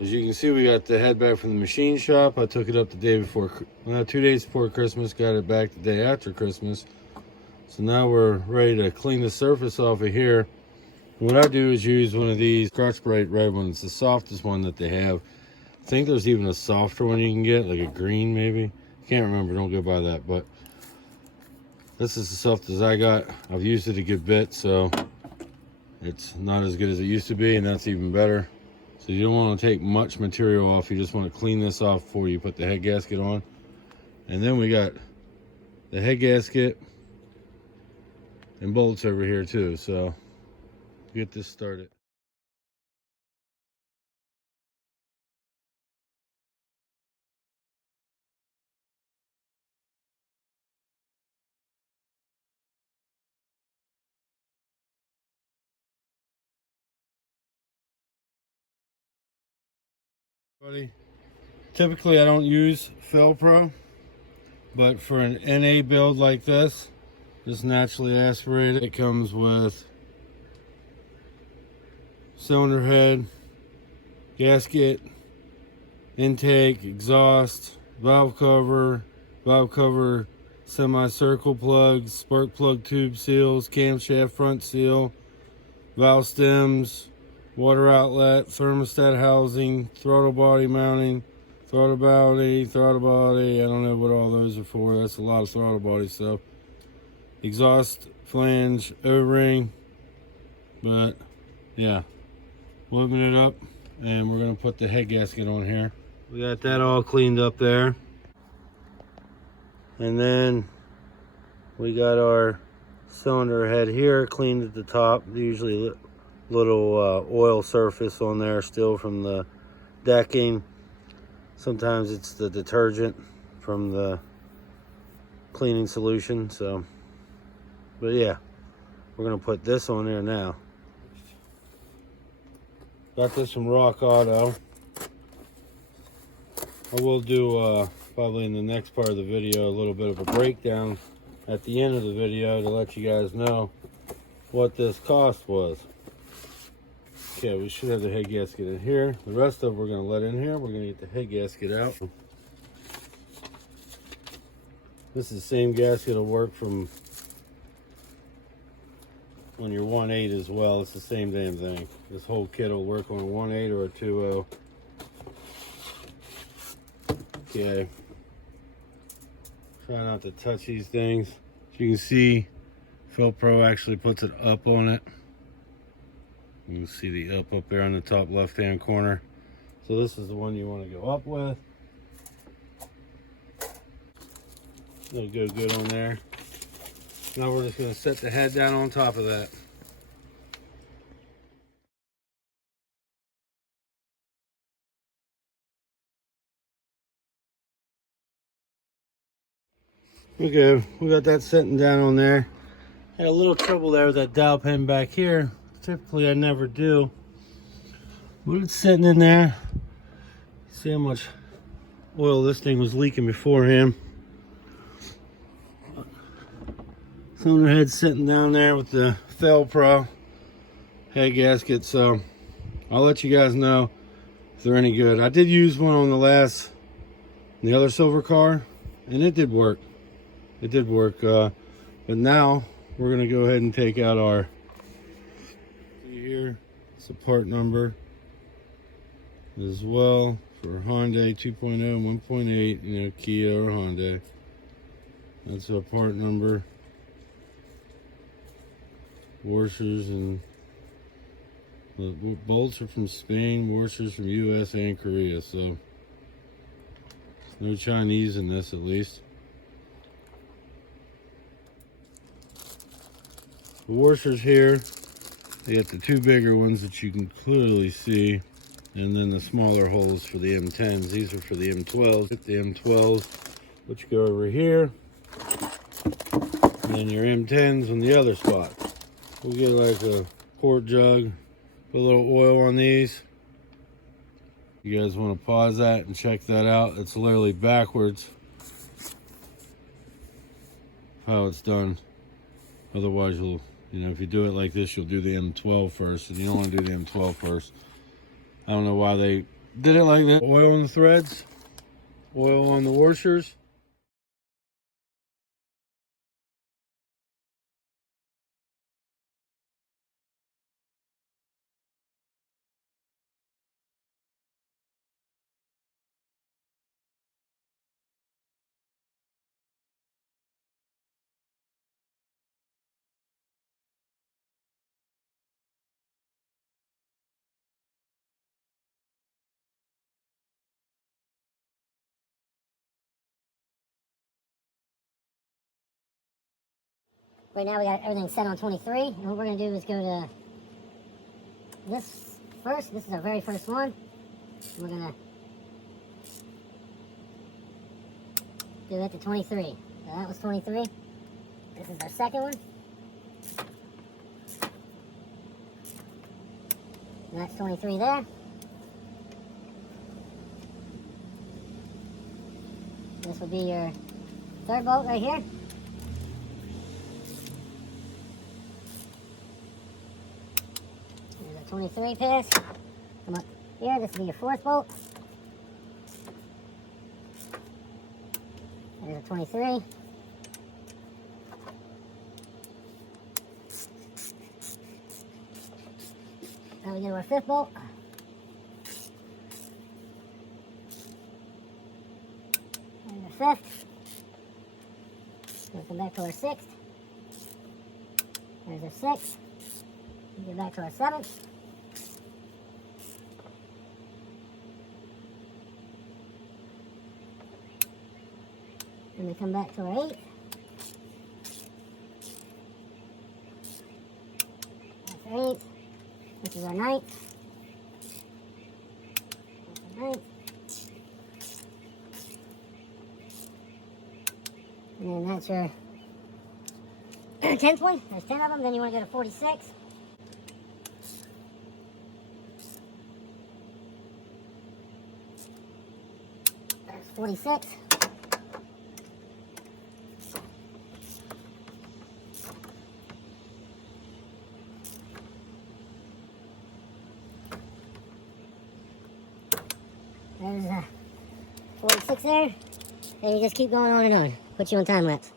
As you can see, we got the head back from the machine shop. I took it up the day before, 2 days before Christmas, got it back the day after Christmas. So now we're ready to clean the surface off of here. What I do is use one of these Scotch-Brite red ones, the softest one that they have. I think there's even a softer one you can get, like a green maybe. Can't remember, don't go by that, but this is the softest I got. I've used it a good bit, so it's not as good as it used to be, and that's even better. So you don't want to take much material off, you just want to clean this off before you put the head gasket on. And then we got the head gasket and bolts over here too, so get this started. Typically I don't use Felpro, but for an NA build like this, just naturally aspirated. It comes with cylinder head, gasket, intake, exhaust, valve cover, semicircle plugs, spark plug tube seals, camshaft front seal, valve stems, water outlet, thermostat housing, throttle body mounting, throttle body, I don't know what all those are for. That's a lot of throttle body stuff. Exhaust flange, O-ring. But yeah, we'll open it up and we're gonna put the head gasket on here. We got that all cleaned up there. And then we got our cylinder head here cleaned at the top. Usually little oil surface on there still from the decking. Sometimes it's the detergent from the cleaning solution. So, but yeah, we're gonna put this on there now. Got this from Rock Auto. I will do probably in the next part of the video a little bit of a breakdown at the end of the video to let you guys know what this cost was. Okay, we should have the head gasket in here. The rest of it we're going to let in here. We're going to get the head gasket out. This is the same gasket will work from on your 1.8 as well. It's the same damn thing. This whole kit will work on a 1.8 or a 2.0. Okay. Try not to touch these things. As you can see, Felpro actually puts it up on it. You can see the up there on the top left hand corner. So this is the one you want to go up with. It'll go good on there. Now we're just going to set the head down on top of that. Okay, we got that sitting down on there. Had a little trouble there with that dowel pin back here. Typically I never do, but it's sitting in there. See how much oil this thing was leaking beforehand. Cylinder head sitting down there with the Felpro head gasket, so I'll let you guys know if they're any good. I did use one on the other silver car, and it did work. It did work, but now we're gonna go ahead and take out our, here, it's a part number as well for Hyundai 2.0, 1.8, you know, Kia or Hyundai. That's a part number. Washers and the bolts are from Spain, washers from US and Korea, so no Chinese in this at least. The washers here, they got the two bigger ones that you can clearly see, and then the smaller holes for the M10s. These are for the M12s. The M12s, which go over here, and then your M10s on the other spot. We'll get like a quart jug, put a little oil on these. You guys want to pause that and check that out. It's literally backwards how it's done. Otherwise you'll, you know, if you do it like this, you'll do the M12 first, and you don't want to do the M12 first. I don't know why they did it like that. Oil on the threads, oil on the washers. Right now we got everything set on 23, and what we're going to do is go to this first. This is our very first one. We're going to do it to 23. So that was 23. This is our second one. And that's 23 there. This will be your third bolt right here. There's a 23 pass. Come up here, this will be your fourth bolt. There's a 23. Now we get our fifth bolt. And the fifth. We'll come back to our sixth. There's our sixth. We'll get back to our seventh. And we come back to our eighth. That's our eighth. This is our ninth. That's our ninth. And then that's your 10th one. There's 10 of them. Then you want to go to 46. There's 46. There's 46 there. And you just keep going on and on. Put you on time lapse.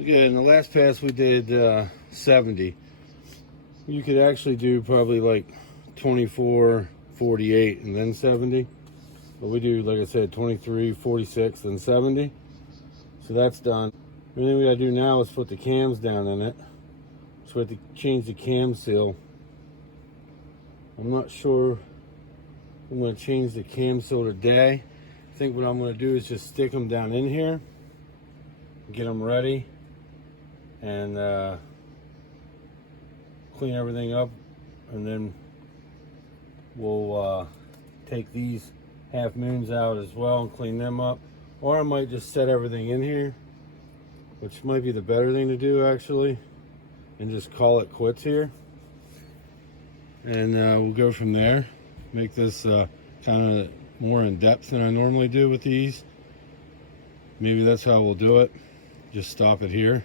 Okay, in the last pass we did 70. You could actually do probably like 24, 48, and then 70. But we do, like I said, 23, 46, and 70. So that's done. The only thing we gotta do now is put the cams down in it. So we have to change the cam seal. I'm not sure I'm gonna change the cam seal today. I think what I'm gonna do is just stick them down in here, get them ready, and clean everything up, and then we'll take these half moons out as well and clean them up. Or I might just set everything in here, which might be the better thing to do actually, and just call it quits here. And we'll go from there. Make this kind of more in depth than I normally do with these. Maybe that's how we'll do it. Just stop it here.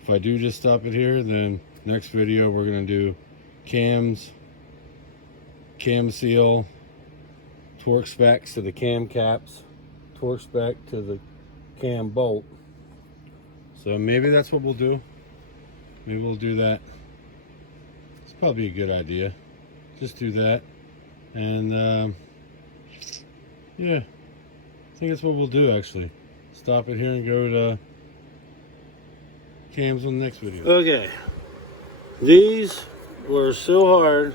If I do just stop it here, then next video we're gonna do cams, cam seal, torque specs to the cam caps, torque spec to the cam bolt. So maybe that's what we'll do. Maybe we'll do that. It's probably a good idea. Just do that. And yeah, I think that's what we'll do actually. Stop it here and go to cams on the next video. Okay, these were so hard,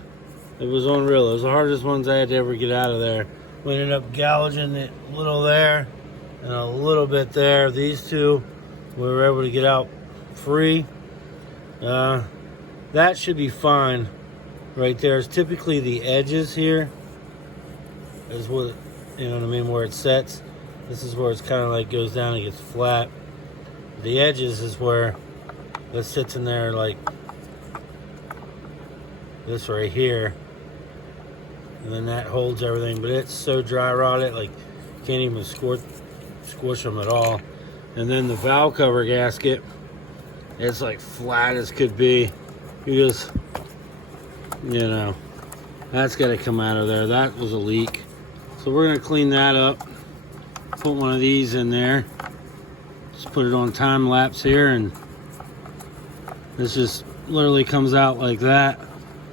it was unreal. It was the hardest ones I had to ever get out of there. We ended up gouging it a little there and a little bit there. These two we were able to get out free. That should be fine right there. It's typically the edges here is what, you know what I mean, where it sets. This is where it's kind of like goes down and gets flat. The edges is where it sits in there like this right here, and then that holds everything. But it's so dry rotted, like can't even squish them at all. And then the valve cover gasket, it's like flat as could be. You just, you know, that's got to come out of there. That was a leak. So we're gonna clean that up. Put one of these in there. Just put it on time lapse here, and this just literally comes out like that.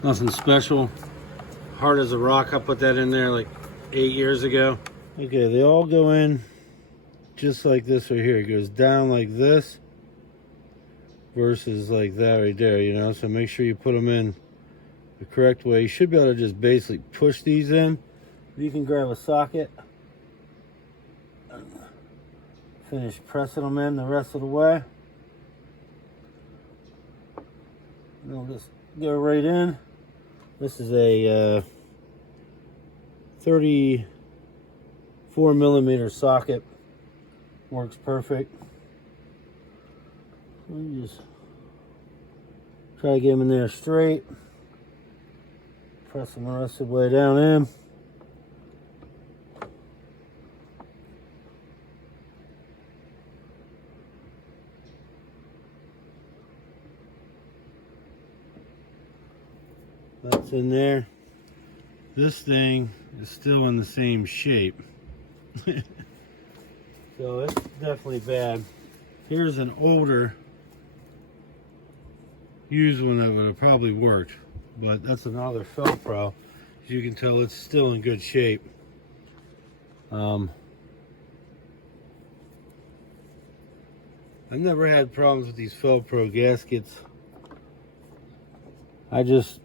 Nothing special. Hard as a rock. I put that in there like 8 years ago. Okay, they all go in just like this right here. It goes down like this versus like that right there, you know? So make sure you put them in the correct way. You should be able to just basically push these in. You can grab a socket. Finish pressing them in the rest of the way. And they'll just go right in. This is a 34 millimeter socket. Works perfect. We just try to get them in there straight. Press them the rest of the way down in. That's in there. This thing is still in the same shape. So it's definitely bad. Here's an older used one that would have probably worked, but that's another Felpro. As you can tell, it's still in good shape. I've never had problems with these Felpro gaskets. I just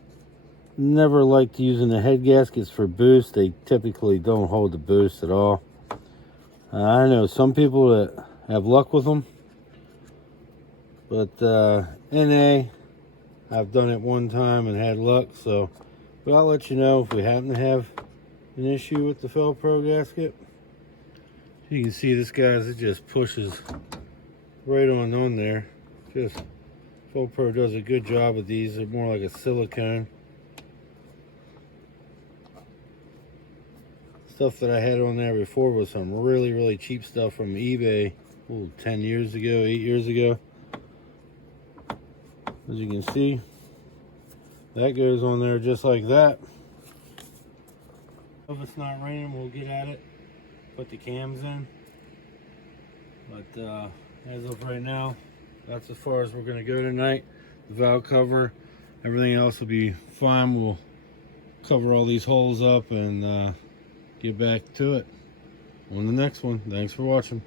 never liked using the head gaskets for boost. They typically don't hold the boost at all. I know some people that have luck with them, but NA, I've done it one time and had luck. So, but I'll let you know if we happen to have an issue with the Felpro gasket. You can see this, guys, it just pushes right on there. Just Felpro does a good job with these. They're more like a silicone. Stuff that I had on there before was some really cheap stuff from eBay. 10 years ago, 8 years ago. As you can see, that goes on there just like that. If it's not raining, we'll get at it, put the cams in. But as of right now, that's as far as we're going to go tonight. The valve cover, everything else will be fine. We'll cover all these holes up and get back to it on the next one. Thanks for watching.